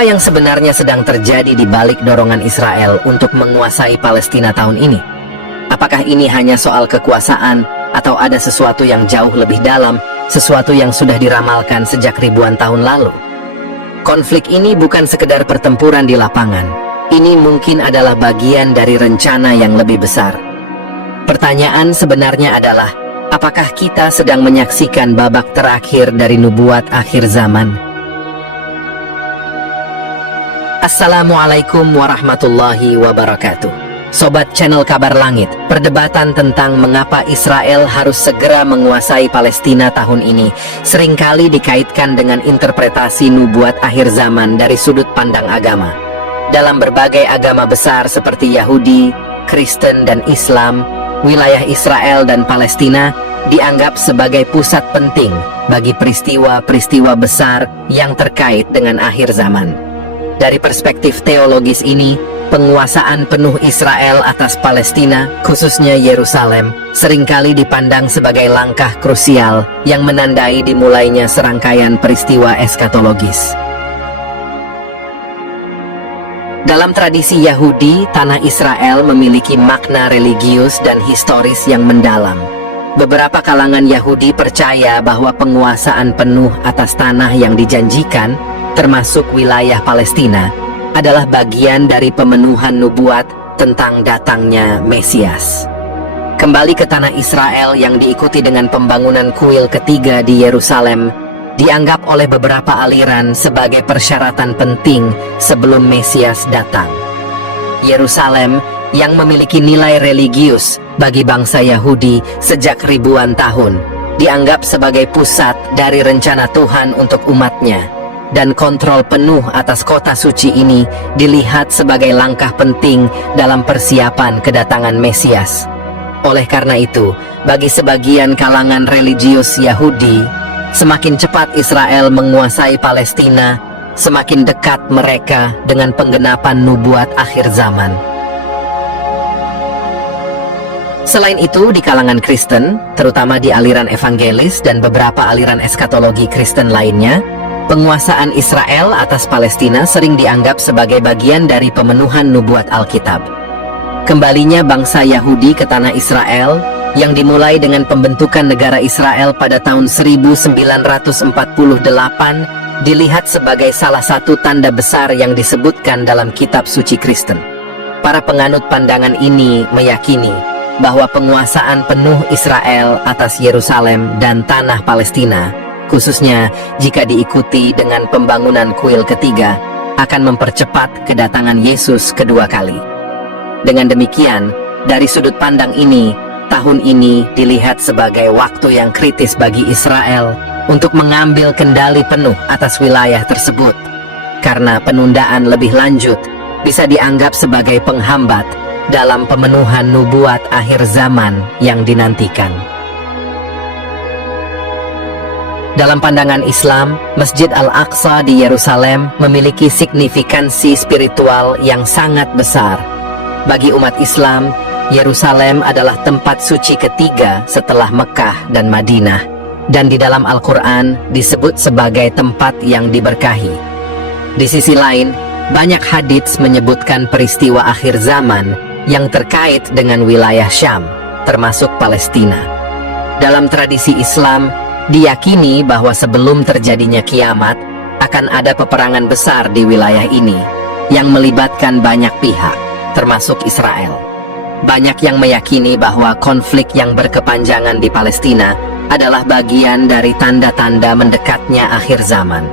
Apa yang sebenarnya sedang terjadi di balik dorongan Israel untuk menguasai Palestina tahun ini? Apakah ini hanya soal kekuasaan atau ada sesuatu yang jauh lebih dalam, sesuatu yang sudah diramalkan sejak ribuan tahun lalu? Konflik ini bukan sekedar pertempuran di lapangan. Ini mungkin adalah bagian dari rencana yang lebih besar. Pertanyaan sebenarnya adalah, apakah kita sedang menyaksikan babak terakhir dari nubuat akhir zaman? Assalamualaikum warahmatullahi wabarakatuh. Sobat channel Kabar Langit, perdebatan tentang mengapa Israel harus segera menguasai Palestina tahun ini seringkali dikaitkan dengan interpretasi nubuat akhir zaman dari sudut pandang agama. Dalam berbagai agama besar seperti Yahudi, Kristen, dan Islam, wilayah Israel dan Palestina dianggap sebagai pusat penting bagi peristiwa-peristiwa besar yang terkait dengan akhir zaman. Dari perspektif teologis ini, penguasaan penuh Israel atas Palestina, khususnya Yerusalem, seringkali dipandang sebagai langkah krusial yang menandai dimulainya serangkaian peristiwa eskatologis. Dalam tradisi Yahudi, tanah Israel memiliki makna religius dan historis yang mendalam. Beberapa kalangan Yahudi percaya bahwa penguasaan penuh atas tanah yang dijanjikan, termasuk wilayah Palestina, adalah bagian dari pemenuhan nubuat tentang datangnya Mesias. Kembali ke tanah Israel yang diikuti dengan pembangunan kuil ketiga di Yerusalem, dianggap oleh beberapa aliran sebagai persyaratan penting sebelum Mesias datang. Yerusalem yang memiliki nilai religius bagi bangsa Yahudi sejak ribuan tahun, dianggap sebagai pusat dari rencana Tuhan untuk umatnya. Dan kontrol penuh atas kota suci ini dilihat sebagai langkah penting dalam persiapan kedatangan Mesias. Oleh karena itu, bagi sebagian kalangan religius Yahudi, semakin cepat Israel menguasai Palestina, semakin dekat mereka dengan penggenapan nubuat akhir zaman. Selain itu, di kalangan Kristen, terutama di aliran evangelis dan beberapa aliran eskatologi Kristen lainnya, penguasaan Israel atas Palestina sering dianggap sebagai bagian dari pemenuhan nubuat Alkitab. Kembalinya bangsa Yahudi ke tanah Israel, yang dimulai dengan pembentukan negara Israel pada tahun 1948, dilihat sebagai salah satu tanda besar yang disebutkan dalam kitab suci Kristen. Para penganut pandangan ini meyakini bahwa penguasaan penuh Israel atas Yerusalem dan tanah Palestina, khususnya jika diikuti dengan pembangunan kuil ketiga, akan mempercepat kedatangan Yesus kedua kali. Dengan demikian, dari sudut pandang ini, tahun ini dilihat sebagai waktu yang kritis bagi Israel untuk mengambil kendali penuh atas wilayah tersebut, karena penundaan lebih lanjut bisa dianggap sebagai penghambat dalam pemenuhan nubuat akhir zaman yang dinantikan. Dalam pandangan Islam, Masjid Al-Aqsa di Yerusalem memiliki signifikansi spiritual yang sangat besar. Bagi umat Islam, Yerusalem adalah tempat suci ketiga setelah Mekah dan Madinah, dan di dalam Al-Quran disebut sebagai tempat yang diberkahi. Di sisi lain, banyak hadits menyebutkan peristiwa akhir zaman yang terkait dengan wilayah Syam, termasuk Palestina. Dalam tradisi Islam, diyakini bahwa sebelum terjadinya kiamat, akan ada peperangan besar di wilayah ini, yang melibatkan banyak pihak, termasuk Israel. Banyak yang meyakini bahwa konflik yang berkepanjangan di Palestina adalah bagian dari tanda-tanda mendekatnya akhir zaman.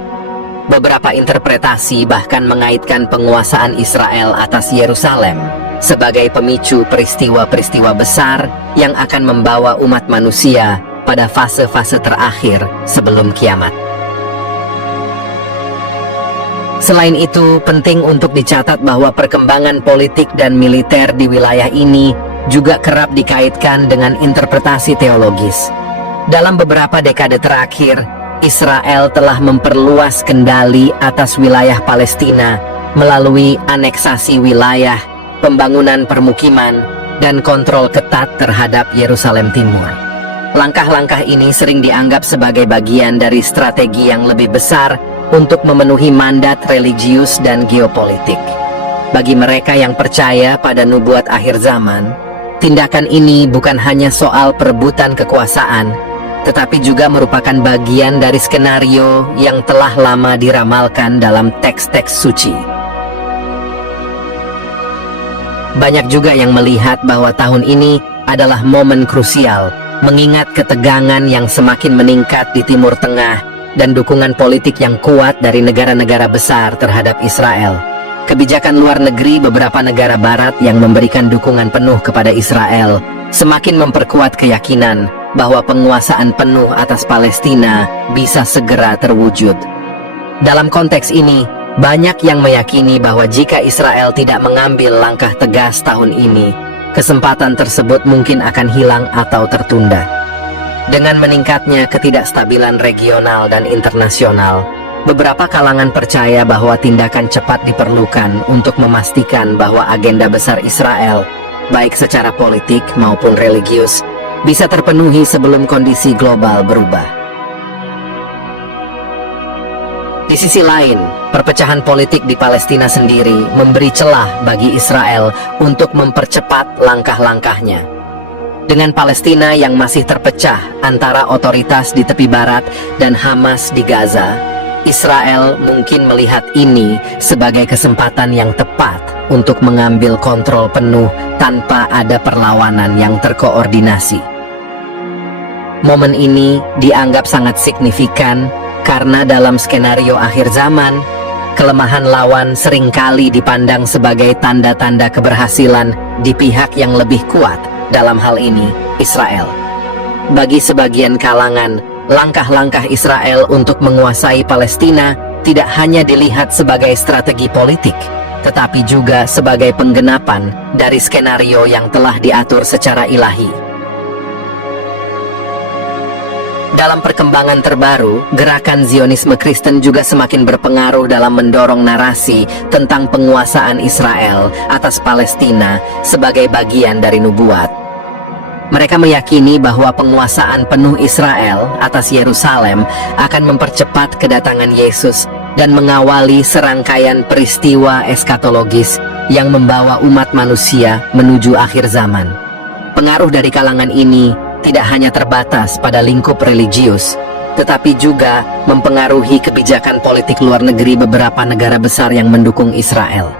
Beberapa interpretasi bahkan mengaitkan penguasaan Israel atas Yerusalem sebagai pemicu peristiwa-peristiwa besar yang akan membawa umat manusia pada fase-fase terakhir sebelum kiamat. Selain itu, penting untuk dicatat bahwa perkembangan politik dan militer di wilayah ini juga kerap dikaitkan dengan interpretasi teologis. Dalam beberapa dekade terakhir, Israel telah memperluas kendali atas wilayah Palestina melalui aneksasi wilayah, pembangunan permukiman, dan kontrol ketat terhadap Yerusalem Timur. Langkah-langkah ini sering dianggap sebagai bagian dari strategi yang lebih besar untuk memenuhi mandat religius dan geopolitik. Bagi mereka yang percaya pada nubuat akhir zaman, tindakan ini bukan hanya soal perebutan kekuasaan, tetapi juga merupakan bagian dari skenario yang telah lama diramalkan dalam teks-teks suci. Banyak juga yang melihat bahwa tahun ini adalah momen krusial, mengingat ketegangan yang semakin meningkat di Timur Tengah dan dukungan politik yang kuat dari negara-negara besar terhadap Israel. Kebijakan luar negeri beberapa negara barat yang memberikan dukungan penuh kepada Israel semakin memperkuat keyakinan bahwa penguasaan penuh atas Palestina bisa segera terwujud. Dalam konteks ini, banyak yang meyakini bahwa jika Israel tidak mengambil langkah tegas tahun ini, kesempatan tersebut mungkin akan hilang atau tertunda. Dengan meningkatnya ketidakstabilan regional dan internasional, beberapa kalangan percaya bahwa tindakan cepat diperlukan untuk memastikan bahwa agenda besar Israel, baik secara politik maupun religius, bisa terpenuhi sebelum kondisi global berubah. Di sisi lain, perpecahan politik di Palestina sendiri memberi celah bagi Israel untuk mempercepat langkah-langkahnya. Dengan Palestina yang masih terpecah antara otoritas di tepi barat dan Hamas di Gaza, Israel mungkin melihat ini sebagai kesempatan yang tepat untuk mengambil kontrol penuh tanpa ada perlawanan yang terkoordinasi. Momen ini dianggap sangat signifikan karena dalam skenario akhir zaman, kelemahan lawan seringkali dipandang sebagai tanda-tanda keberhasilan di pihak yang lebih kuat, dalam hal ini Israel. Bagi sebagian kalangan, langkah-langkah Israel untuk menguasai Palestina tidak hanya dilihat sebagai strategi politik, tetapi juga sebagai penggenapan dari skenario yang telah diatur secara ilahi. Dalam perkembangan terbaru, gerakan Zionisme Kristen juga semakin berpengaruh dalam mendorong narasi tentang penguasaan Israel atas Palestina sebagai bagian dari nubuat. Mereka meyakini bahwa penguasaan penuh Israel atas Yerusalem akan mempercepat kedatangan Yesus dan mengawali serangkaian peristiwa eskatologis yang membawa umat manusia menuju akhir zaman. Pengaruh dari kalangan ini tidak hanya terbatas pada lingkup religius, tetapi juga mempengaruhi kebijakan politik luar negeri beberapa negara besar yang mendukung Israel.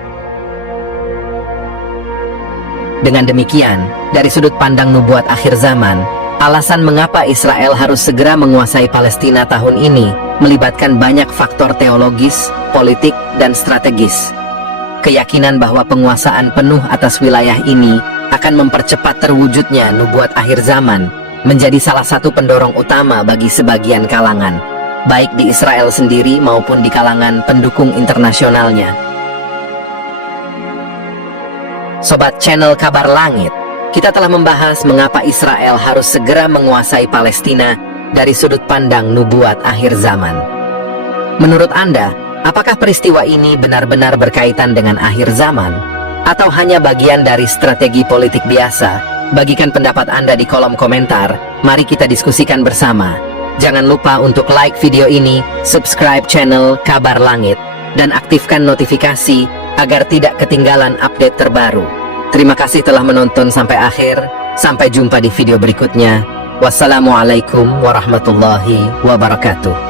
Dengan demikian, dari sudut pandang nubuat akhir zaman, alasan mengapa Israel harus segera menguasai Palestina tahun ini melibatkan banyak faktor teologis, politik, dan strategis. Keyakinan bahwa penguasaan penuh atas wilayah ini akan mempercepat terwujudnya nubuat akhir zaman menjadi salah satu pendorong utama bagi sebagian kalangan, baik di Israel sendiri maupun di kalangan pendukung internasionalnya. Sobat channel Kabar Langit, kita telah membahas mengapa Israel harus segera menguasai Palestina dari sudut pandang nubuat akhir zaman. Menurut Anda, apakah peristiwa ini benar-benar berkaitan dengan akhir zaman? Atau hanya bagian dari strategi politik biasa? Bagikan pendapat Anda di kolom komentar, mari kita diskusikan bersama. Jangan lupa untuk like video ini, subscribe channel Kabar Langit, dan aktifkan notifikasi agar tidak ketinggalan update terbaru. Terima kasih telah menonton sampai akhir. Sampai jumpa di video berikutnya. Wassalamualaikum warahmatullahi wabarakatuh.